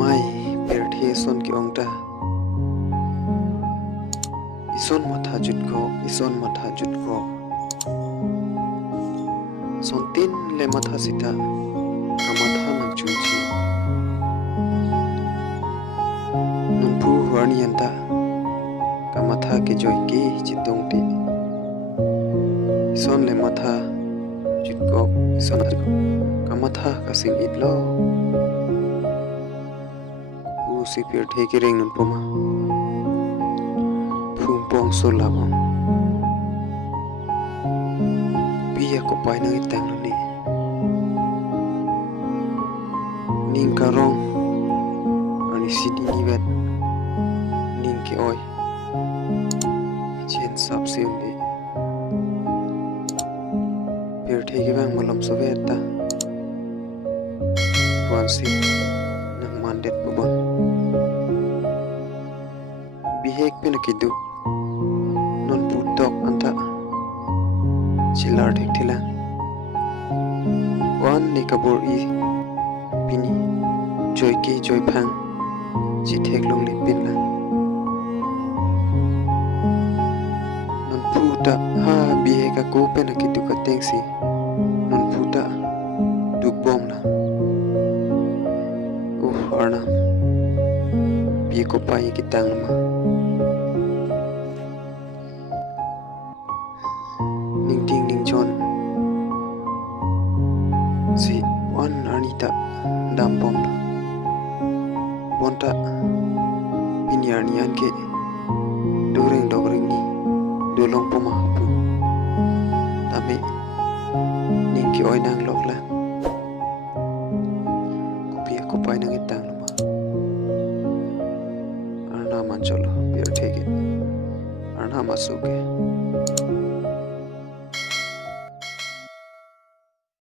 Mai perthi son ki ongta ison matha jut ko son tin le matha sita kamatha nang chuchi nungpu warni yanta kamatha ke joy ki chitong ti ison le matha jut ko ison kamatha kasing itlo si perthi ki ring nun poma phum pong so labong biya ko pai nang itang ni ning karong ani sidi ni vet ning ki oi chen sap sim di perthi ki bang malam so veta wan si nang mandet pabon bihek pe nakidu non putok anta chilar thek thila wan ni kabor I pini joy ki joy phang chi thek long li pin la non puta ha bihek ka ko pe nakidu ka tengsi non puta duk bom la arna bi ko pai ki tang ma ning ding ning chon si wan anita dam pom la bonta pinyar nian ke doreng ni dolong poma pu tame ning ki oi nang lok la kopia ko pai nang itang ma arna mancholo biar thege arna masuke